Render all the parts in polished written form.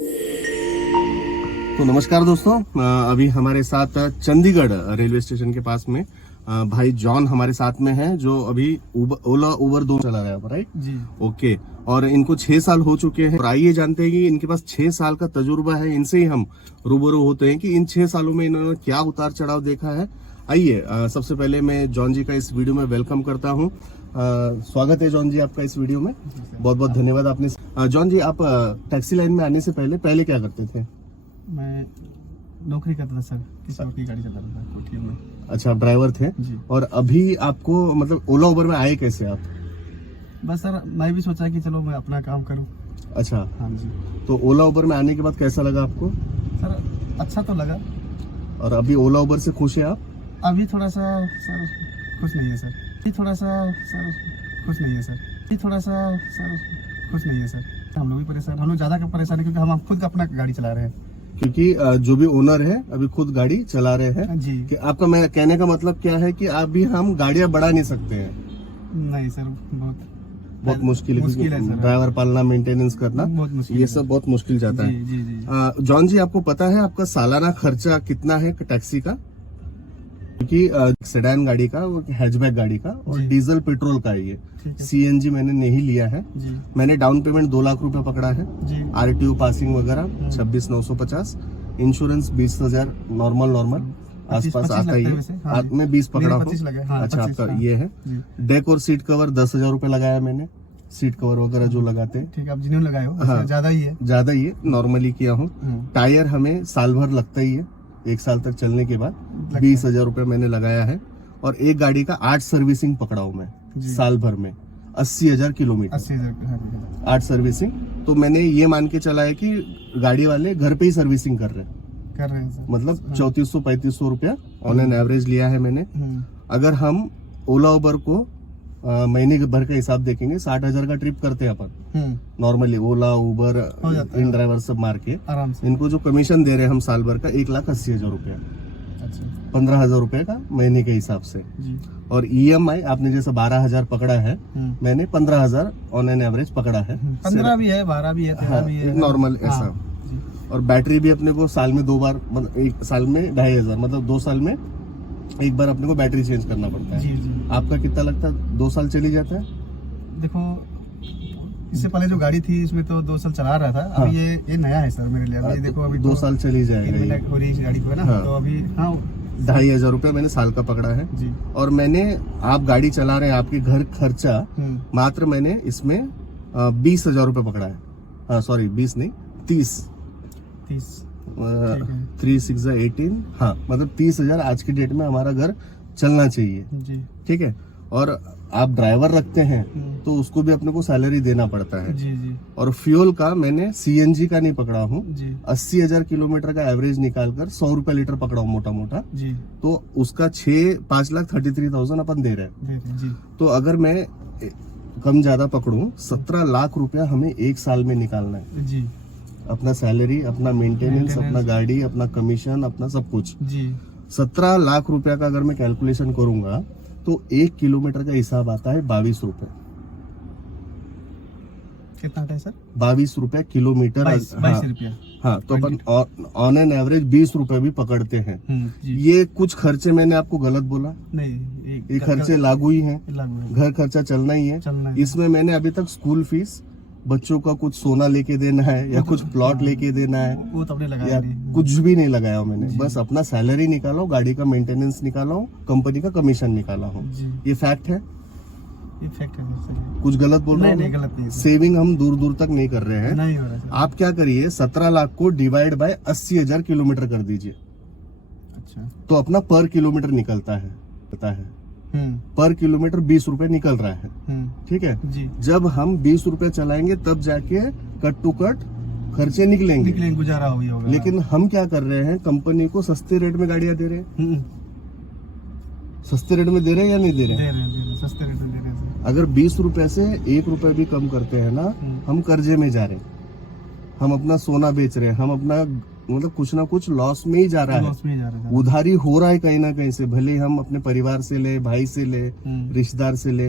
तो नमस्कार दोस्तों, अभी हमारे साथ चंडीगढ़ रेलवे स्टेशन के पास में भाई जॉन हमारे साथ में हैं, जो अभी ओला उबर दो चला रहा है, राइट जी। ओके। और इनको 6 साल हो चुके हैं। और आइए जानते हैं कि इनके पास 6 साल का तजुर्बा है। इनसे ही हम रूबरू होते हैं कि इन 6 सालों में इन्होंने क्या उतार चढ़ाव देखा है। आइए, सबसे पहले मैं जॉन जी का इस वीडियो में वेलकम करता हूँ। स्वागत है जॉन जी आपका इस वीडियो में। बहुत बहुत धन्यवाद आपने। जॉन जी, आप टैक्सी लाइन में आने से पहले क्या करते थे? मैं नौकरी करता था सर, किसी और की गाड़ी चलाता था कोठियों में। अच्छा, आप ड्राइवर थे। जी। और अभी आपको मतलब ओला उबर में आए कैसे आप? बस सर, मैं भी सोचा कि चलो मैं अपना काम करूं। अच्छा, हाँ जी। तो ओला उबर में आने के बाद कैसा लगा आपको? सर अच्छा तो लगा। और अभी ओला उबर से खुश है आप? अभी थोड़ा सा सर खुश नहीं है सर। अभी थोड़ा सा सर खुश नहीं है सर। अभी थोड़ा सा सर खुश नहीं है सर। हम लोग भी परेशान, हम लोग ज्यादा परेशान है क्योंकि हम खुद अपना गाड़ी चला रहे हैं। क्योंकि जो भी ओनर है अभी खुद गाड़ी चला रहे हैं जी। कि आपका मैं कहने का मतलब क्या है कि अभी हम गाड़ियां बढ़ा नहीं सकते हैं। नहीं सर, बहुत मुश्किल है सर। ड्राइवर पालना, मेंटेनेंस करना, बहुत मुश्किल ये है सब बहुत मुश्किल जाता जी, है। जी, जी। जॉन जी, आपको पता है आपका सालाना खर्चा कितना है टैक्सी का? क्योंकि सेडान गाड़ी का, हैचबैक गाड़ी का और जी। डीजल पेट्रोल का है ये। ठीक है। सीएनजी मैंने नहीं लिया है। जी। मैंने डाउन पेमेंट 2 लाख रुपए पकड़ा है। जी। आरटीओ पासिंग वगैरह 26,950, इंश्योरेंस 20,000 नॉर्मल आसपास आता ही है। हाँ, मैं 20 पकड़ा हूँ। 25 लगा है। हाँ, अच्छा, 25, आपका हाँ। ये है। जी। डेक और सीट कवर 10,000 रुपए लगाया मैंने। सीट कवर वगैरह जो लगाते हैं, ठीक है, आप जिन्होंने लगाए हो हाँ। ज्यादा ही है। ज्यादा ही है, नॉर्मली किया हूँ। टायर हमें साल भर लगता ही है, 1 साल तक चलने के बाद 20,000 रुपए मैंने लगाया है। और एक गाड़ी का 8 सर्विसिंग पकड़ा हूँ मैं साल भर में, 80,000 किलोमीटर, 80,000। 8 सर्विसिंग। तो मैंने ये मान के चला है कि गाड़ी वाले घर पे ही सर्विसिंग कर रहे हैं सर। मतलब 3400-3500 रुपया ऑन एन एवरेज लिया है मैंने। अगर हम ओला उबर को महीने भर का हिसाब देखेंगे, 60,000 का ट्रिप करते हैं अपन नॉर्मली, ओला उबर इन ड्राइवर सब मार के आराम से। इनको जो कमीशन दे रहे हैं हम साल भर का 1,80,000 रुपया, अच्छा। 15,000 रुपए का महीने के हिसाब से। जी। और ईएमआई आपने जैसे 12,000 पकड़ा है, मैंने 15,000 ऑन एन एवरेज पकड़ा है। 15 भी है, 12 भी है, 13 भी है, नॉर्मल ऐसा। और बैटरी भी अपने को साल में 2 बार, मतलब 1 साल में 2,500, मतलब 2 साल में 1 बार अपने को बैटरी चेंज करना पड़ता है। जी, जी। आपका कितना लगता है? 2 साल चली जाता है? देखो, इससे पहले जो गाड़ी थी इसमें तो 2 साल चला रहा था। हाँ। अभी ये नया है सर मेरे लिए। अभी देखो, अभी 2 साल चली 3 जाएगा। महीने हो रही है इस गाड़ी को, है ना। हाँ। तो अभी 2,500 रुपया मैंने साल का पकड़ा है। जी। और मैंने, आप गाड़ी चला रहे हैं, आपके घर खर्चा मात्र मैंने इसमें 20,000 रुपये पकड़ा है। हाँ सॉरी, 20 नहीं, 30 3 6 18, हाँ मतलब 30,000 आज की डेट में हमारा घर चलना चाहिए। जी। ठीक है। और आप ड्राइवर रखते हैं तो उसको भी अपने को सैलरी देना पड़ता है। जी, जी। और फ्यूल का मैंने सीएनजी का नहीं पकड़ा हूँ, जी। 80,000 किलोमीटर का एवरेज निकालकर 100 रुपए लीटर पकड़ा हूँ मोटा मोटा। जी। तो उसका 5,33,000 अपन दे रहे हैं। जी। तो अगर मैं कम ज्यादा पकड़ूं, 17 लाख रुपया हमें 1 साल में निकालना है। जी। अपना सैलरी, अपना मेंटेनेंस, अपना गाड़ी, अपना कमीशन, अपना सब कुछ। जी। 17 लाख रुपया का अगर मैं कैलकुलेशन करूंगा तो 1 किलोमीटर का हिसाब आता है 22 रुपए। कितना आता है सर? 22 रुपए किलोमीटर। 22 रुपया। हाँ, तो अपन ऑन एन एवरेज 20 रुपए भी पकड़ते हैं। जी। ये कुछ खर्चे मैंने आपको गलत बोला नहीं, ये खर्चे लागू ही हैं। लागू है। घर खर्चा चलना ही है। इसमें मैंने अभी तक स्कूल फीस, बच्चों का कुछ सोना लेके देना है या कुछ प्लॉट लेके देना है, वो तो अपने या लगाया नहीं। कुछ भी नहीं लगाया मैंने। बस अपना सैलरी निकाला हूँ, गाड़ी का मेंटेनेंस निकाला हूँ, कंपनी का कमीशन निकाला हूँ। ये फैक्ट है। ये फैक्ट है सर। कुछ गलत बोल रहा हूँ? नहीं, गलत नहीं। सेविंग हम दूर दूर तक नहीं कर रहे हैं। नहीं हो रहा है। आप क्या करिए, 17 लाख को डिवाइड बाय 80,000 किलोमीटर कर दीजिए। अच्छा। तो अपना पर किलोमीटर निकलता है, पता है, पर किलोमीटर 20 रुपए निकल रहा है। ठीक है जी। जब हम 20 रुपए चलाएंगे तब जाके कट टू कट खर्चे निकलेंगे, गुजारा होगा। लेकिन हम क्या कर रहे हैं, कंपनी को सस्ते रेट में गाड़ियां दे रहे हैं। सस्ते रेट में दे रहे हैं या नहीं दे रहे हैं? सस्ते रेट में दे रहे हैं। अगर 20 रुपए से 1 रुपए भी कम करते हैं ना, हम कर्जे में जा रहे हैं, हम अपना सोना बेच रहे हैं, हम अपना मतलब कुछ ना कुछ लॉस में ही जा रहा है। उधारी हो रहा है कहीं ना कहीं से, भले हम अपने परिवार से ले, भाई से ले, रिश्तेदार से ले।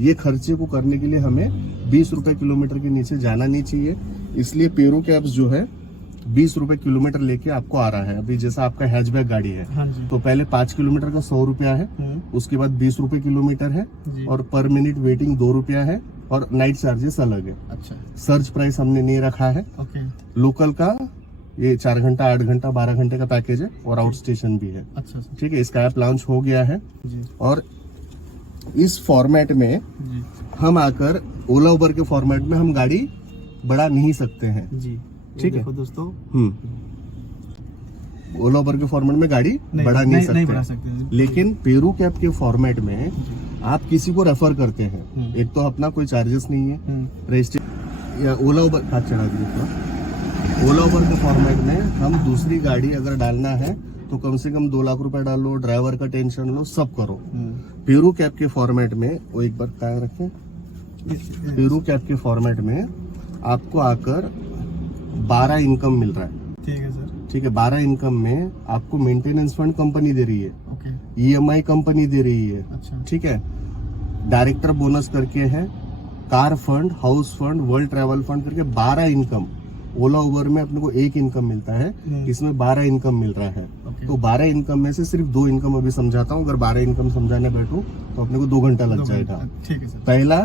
ये खर्चे को करने के लिए हमें 20 रुपए किलोमीटर के नीचे जाना नहीं चाहिए। इसलिए पेरो कैब्स जो है 20 रुपए किलोमीटर लेके आपको आ रहा है। अभी जैसा आपका हैचबैक गाड़ी है हाँ जी। तो पहले 5 किलोमीटर का 100 रुपया है, उसके बाद 20 रुपए किलोमीटर है जी। और पर मिनट वेटिंग 2 रुपया है और नाइट चार्जेस अलग है। अच्छा सर्च प्राइस हमने नहीं रखा है। ओके। लोकल का ये 4 घंटा 8 घंटा 12 घंटे का पैकेज है और आउट स्टेशन भी है। अच्छा सर ठीक है, इसका ऐप लॉन्च हो गया है जी और इस फॉर्मेट में जी हम आकर ओला उबर के फॉर्मेट में हम गाड़ी बढ़ा नहीं सकते हैं। जी। ठीक है। देखो दोस्तों ओला उबर के फॉर्मेट में गाड़ी नहीं बढ़ा नहीं सकते, नहीं बढ़ा सकते। लेकिन पेरू कैब के फॉर्मेट में जी। आप किसी को रेफर करते हैं। एक तो अपना कोई चार्जेस नहीं है, रजिस्ट्रेशन या ओला उबर हाथ चढ़ा दीजिए। ओला उबर के फॉर्मेट में हम दूसरी गाड़ी अगर डालना है तो कम से कम 2 लाख रुपए डालो, ड्राइवर का टेंशन लो, सब करो। पेरू कैब के फॉर्मेट में वो एक बार क्या रखें, पेरू कैब के फॉर्मेट में आपको आकर 12 इनकम मिल रहा है। ठीक है सर। ठीक है, 12 इनकम में आपको मेंटेनेंस फंड कंपनी दे रही है, ओके। EMI कंपनी दे रही है। अच्छा ठीक है, डायरेक्टर बोनस करके है, car fund, house fund, world travel fund करके 12 इनकम। ओला उबर में अपने को 1 इनकम मिलता है, इसमें 12 इनकम मिल रहा है। ओके। तो 12 इनकम में से सिर्फ 2 इनकम अभी समझाता हूँ। अगर 12 इनकम समझाने बैठूं तो अपने को 2 घंटा लग जाएगा। ठीक है सर। पहला,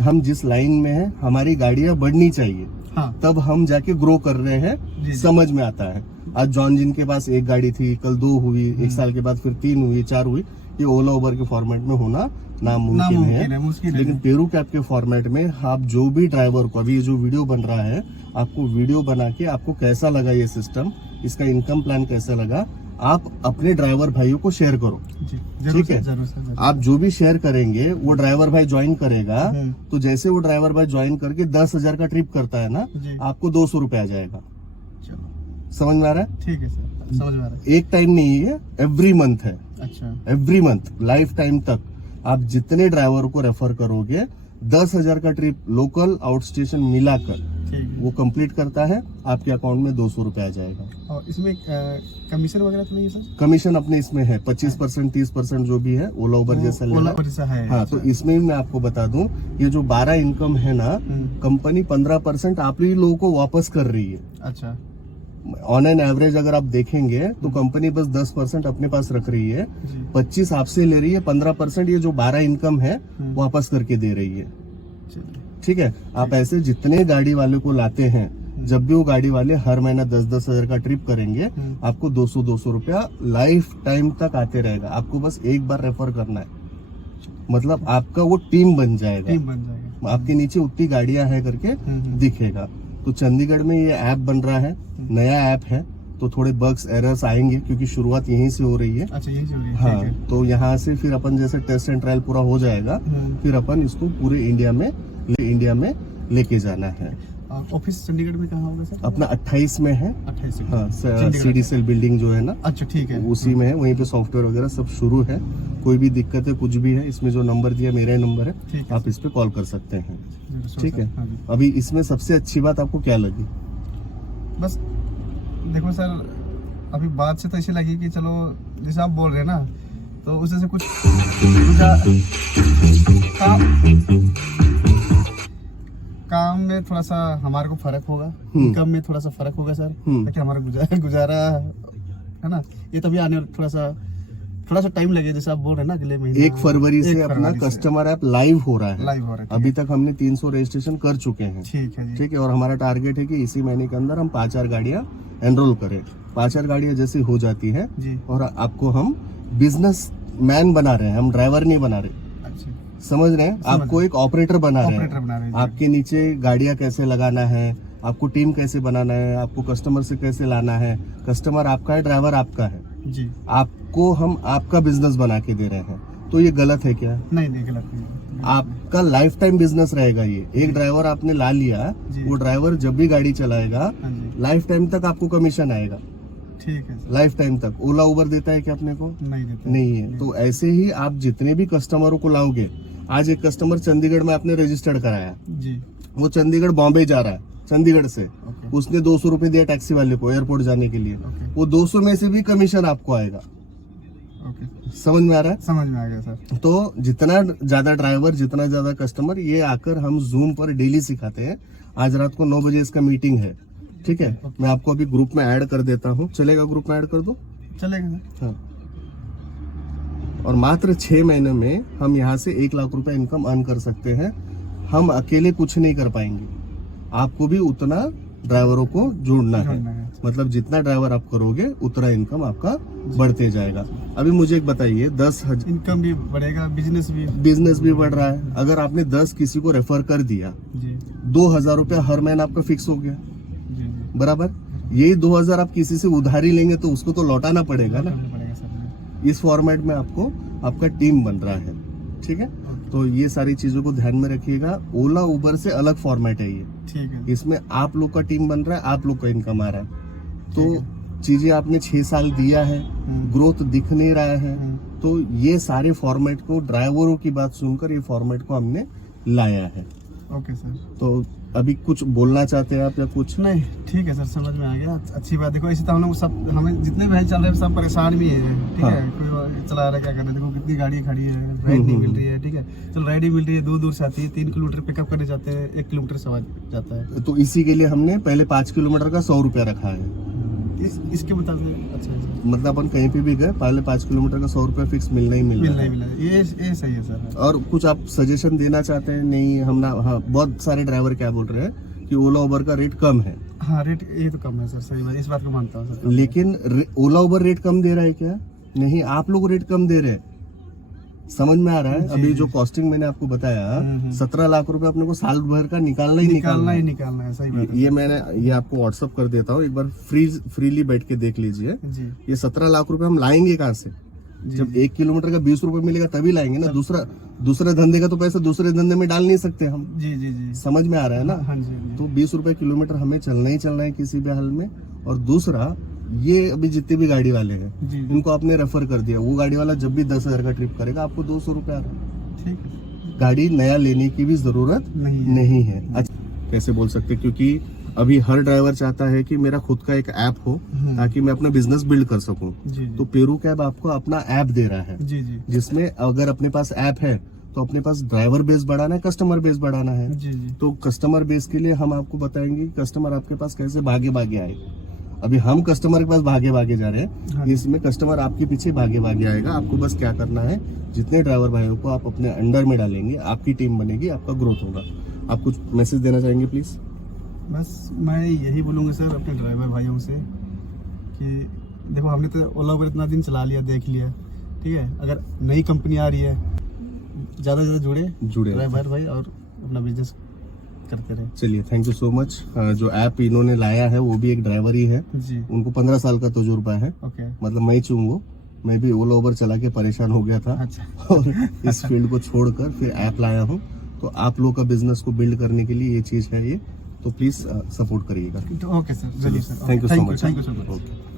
हम जिस लाइन में है हमारी गाड़ियां बढ़नी चाहिए, हाँ तब हम जाके ग्रो कर रहे जी, हैं, जी। समझ में आता है। आज जॉन जिन के पास 1 गाड़ी थी, कल 2 हुई, 1 साल के बाद फिर 3 हुई, 4 हुई। ये ओला उबर के फॉर्मेट में होना नामुमकिन है। मुश्किल लेकिन पेरू कैब के फॉर्मेट में आप जो भी ड्राइवर को, अभी ये जो वीडियो बन रहा है, आपको वीडियो बना के आपको कैसा लगा ये सिस्टम, इसका इनकम प्लान कैसा लगा, आप अपने ड्राइवर भाइयों को शेयर करो। ठीक है, जरूर सर जरूर। आप जो भी शेयर करेंगे वो ड्राइवर भाई ज्वाइन करेगा, तो जैसे वो ड्राइवर भाई ज्वाइन करके 10,000 का ट्रिप करता है ना, जी। आपको 200 रुपए आ जाएगा। चलो समझ में आ रहा है? ठीक है सर, समझ में आ रहा है। एक टाइम नहीं है, एवरी मंथ है। अच्छा एवरी मंथ लाइफ टाइम तक आप जितने ड्राइवर को रेफर करोगे 10,000 का ट्रिप लोकल आउट स्टेशन मिलाकर ठीक है। वो कंप्लीट करता है, आपके अकाउंट में 200 रुपए आ जाएगा। और इसमें कमीशन वगैरह तो नहीं है सर? कमीशन अपने इसमें है 25%, 30% जो भी है ओला उबर जैसा ओला लेना। उबर जैसा है। हाँ, तो इसमें भी मैं आपको बता दूं, ये जो 12 इनकम है ना, कंपनी 15% आप ही लोगों को वापस कर रही है। अच्छा ऑन एन एवरेज अगर आप देखेंगे तो कंपनी बस 10% अपने पास रख रही है, जी। 25 आपसे ले रही है, 15% ये जो 12 इनकम है वापस करके दे रही है। चलिए ठीक है, आप ऐसे जितने गाड़ी वाले को लाते हैं, जब भी वो गाड़ी वाले हर महीना 10-10 हजार का ट्रिप करेंगे, आपको 200 रुपया लाइफ टाइम तक आते रहेगा। आपको बस एक बार रेफर करना है, मतलब आपका वो टीम बन जाएगा, टीम बन जाएगा। आपके नीचे उतनी गाड़ियां हैं करके दिखेगा। तो चंडीगढ़ में ये ऐप बन रहा है, नया ऐप है, तो थोड़े बग्स एरर्स आएंगे क्योंकि शुरुआत यहीं से हो रही है। अच्छा यही चल रही है। हाँ, ठीक है। तो यहाँ से फिर अपन जैसे टेस्ट एंड ट्रायल पूरा हो जाएगा, फिर अपन इसको पूरे इंडिया में लेके जाना है। ऑफिस चंडीगढ़ में कहाँ होगा सर? अपना 28 में है। 28 से। हाँ, चंडीगढ़ CDCL बिल्डिंग जो है ना, अच्छा ठीक है। उसी में है। वहीं पे सॉफ्टवेयर वगैरह सब शुरू है। कोई भी दिक्कत है, कुछ भी है, इसमें जो नंबर दिया मेरा ही नंबर है, ठीक है। आप इस पे कॉल कर सकते हैं। ठीक है, हाँ जी। अभी इसमें सबसे अच्छी बात आपको क्या लगी? बस देखो सर, अभी बात से तो ऐसी लगी कि चलो जैसे आप बोल रहे हैं ना, तो उससे से कुछ काम में थोड़ा सा हमारे को फर्क होगा, इनकम में थोड़ा सा फर्क होगा सर, ताकि हमारा गुजारा है ना, ये तभी आने थोड़ा सा टाइम लगे, जैसे आप बोल रहे हैं ना, अगले महीने 1 फरवरी से अपना कस्टमर ऐप लाइव हो रहा है। लाइव हो रहा है। अभी तक हमने 300 रजिस्ट्रेशन कर चुके हैं। ठीक है जी। ठीक है, और हमारा टारगेट है कि इसी महीने के अंदर हम 5-4 गाड़ियां एनरोल करें। 5-4 गाड़ियां जैसे हो जाती है जी। और आपको हम बिजनेस मैन बना रहे हैं, हम ड्राइवर नहीं बना रहे। अच्छा समझ रहे हैं? आपको एक ऑपरेटर बना रहे ऑपरेटर बना रहे हैं। हैं। आपके नीचे गाड़ियां कैसे लगाना है, आपको टीम कैसे बनाना है, आपको कस्टमर से कैसे लाना है। कस्टमर आपका है, ड्राइवर आपका है जी। आपको हम आपका बिजनेस बना के दे रहे हैं, तो ये गलत है क्या? नहीं गलत नहीं। आपका लाइफ टाइम बिजनेस रहेगा ये। एक ड्राइवर आपने ला लिया, जी। वो ड्राइवर जब भी गाड़ी चलाएगा हाँ जी। लाइफ टाइम तक आपको कमीशन आएगा। ठीक है सर। लाइफ टाइम तक। ओला उबर देता है क्या अपने को? नहीं देते। नहीं है। तो ऐसे ही आप जितने भी कस्टमरों को लाओगे, आज एक कस्टमर चंडीगढ़ में आपने रजिस्टर्ड कराया, जी। वो चंडीगढ़ बॉम्बे जा रहा है, चंडीगढ़ से ओके। उसने 200 रुपए दिया टैक्सी वाले को एयरपोर्ट जाने के लिए, ओके। वो 200 में से भी कमीशन आपको आएगा। ओके, समझ में आ रहा है? समझ में आ गया सर। तो जितना ज्यादा ड्राइवर, जितना ज्यादा कस्टमर, ये आकर हम जूम पर डेली सिखाते हैं। आज रात को 9 बजे इसका मीटिंग है, ठीक है, मैं आपको अभी ग्रुप में ऐड कर देता हूँ, चलेगा? ग्रुप में ऐड कर दो। चलेगा सर। हाँ। और मात्र 6 महीने में हम यहाँ से 1 लाख रुपए इनकम अर्न कर सकते हैं। हम अकेले कुछ नहीं कर पाएंगे, आपको भी उतना ड्राइवरों को जोड़ना है। मतलब जितना ड्राइवर आप करोगे उतना इनकम आपका बढ़ते जाएगा। अभी मुझे एक बताइए, 10,000 इनकम भी बढ़ेगा, बिजनेस भी बढ़ रहा है। अगर आपने 10 किसी को रेफर कर दिया, जी 2,000 रुपया हर महीना आपका फिक्स हो गया, जी जी बराबर। यही 2,000 आप किसी से उधारी लेंगे तो उसको तो लौटाना पड़ेगा ना। करना पड़ेगा सर। इस फॉर्मेट में आपको आपका टीम बन रहा है, ठीक है। तो ये सारी चीजों को ध्यान में रखिएगा। ओला उबर से अलग फॉर्मेट है ये, ठीक है। इसमें आप लोग का टीम बन रहा है, आप लोग का इनकम आ रहा है। तो चीजें आपने 6 साल दिया है, ग्रोथ दिख नहीं रहा है, तो ये सारे फॉर्मेट को, ड्राइवरों की बात सुनकर ये फॉर्मेट को हमने लाया है। Okay sir. तो अभी कुछ बोलना चाहते हैं आप या कुछ? नहीं, ठीक है सर, समझ में आ गया। अच्छी बात। देखो ऐसे तो हम लोग सब, हमें जितने भी चल रहे हैं सब परेशान भी है, ठीक है। कोई चला रहा है, क्या कर रहा है, देखो कितनी गाड़ी खड़ी है, राइड नहीं मिल रही है, ठीक है। चलो राइड ही मिल रही है, दूर दूर से आती है, 3 किलोमीटर पिकअप करने जाते हैं, 1 किलोमीटर सवार जाता है। तो इसी के लिए हमने पहले 5 किलोमीटर का 100 रुपया रखा है। इसके मुताबिक अच्छा है सर। मतलब अपन कहीं पे भी गए, पहले 5 किलोमीटर का 100 रुपया फिक्स मिलना ही मिलना है। मिला ये सही है सर। और कुछ आप सजेशन देना चाहते हैं? नहीं, हम ना, हाँ, बहुत सारे ड्राइवर क्या बोल रहे हैं कि ओला उबर का रेट कम है। हाँ, रेट ये तो कम है सर, सही बात, इस बात को मानता हूँ सर। लेकिन ओला उबर रेट कम दे रहा है क्या? नहीं, आप लोग रेट कम दे रहे हैं। समझ में आ रहा है? अभी जो कॉस्टिंग मैंने आपको बताया, 17 लाख रुपए अपने को साल भर का निकालना ही है, सही बात है। ये मैंने ये आपको व्हाट्सअप कर देता हूँ, एक बार फ्रीली बैठ के देख लीजिए। जी ये 17 लाख रुपए हम लाएंगे कहाँ से? जब 1 किलोमीटर का 20 रुपए मिलेगा तभी लाएंगे ना। दूसरे धंधे का तो पैसा दूसरे धंधे में डाल नहीं सकते हम। जी जी जी, समझ में आ रहा है ना? हाँ जी। तो 20 रुपए किलोमीटर हमें चलना ही चलना है किसी भी हाल में। और दूसरा, ये अभी जितने भी गाड़ी वाले हैं जी, इनको आपने रेफर कर दिया, वो गाड़ी वाला जब भी 10,000 का ट्रिप करेगा आपको 200 रुपए आ रहा है। ठीक है, गाड़ी नया लेने की भी जरूरत नहीं है। अच्छा, कैसे बोल सकते, क्योंकि अभी हर ड्राइवर चाहता है कि मेरा खुद का एक ऐप हो ताकि मैं अपना बिजनेस बिल्ड कर सकूं। तो पेरू कैब आपको अपना ऐप दे रहा है, जी जी, जिसमें अगर अपने पास ऐप है तो अपने पास ड्राइवर बेस बढ़ाना है, कस्टमर बेस बढ़ाना है। जी जी, तो कस्टमर बेस के लिए हम आपको बताएंगे कि कस्टमर आपके पास कैसे भागे भागे आए। अभी हम कस्टमर के पास भागे भागे जा रहे हैं, हाँ। इसमें कस्टमर आपके पीछे भागे भागे आएगा। आपको बस क्या करना है, जितने ड्राइवर भाइयों को आप अपने अंडर में डालेंगे, आपकी टीम बनेगी, आपका ग्रोथ होगा। आप कुछ मैसेज देना चाहेंगे प्लीज? बस मैं यही बोलूँगा सर अपने ड्राइवर भाइयों से कि देखो, हमने तो ओला उबर इतना दिन चला लिया, देख लिया, ठीक है। अगर नई कंपनी आ रही है, ज़्यादा से ज़्यादा जुड़े ड्राइवर भाई और अपना बिजनेस करते रहे। चलिए, थैंक यू सो मच। जो ऐप इन्होंने लाया है वो भी एक ड्राइवर ही है जी। उनको 15 साल का तजुर्बा है। ओके, मतलब मैं चूंगा, मैं भी ओला उबर चला के परेशान हो गया था। अच्छा। और इस फील्ड को छोड़कर फिर ऐप लाया हूँ। तो आप लोग का बिजनेस को बिल्ड करने के लिए ये चीज है ये, तो प्लीज सपोर्ट करिएगा। ओके सर, जरूर sir. Thank you so much. Thank you so much. Okay.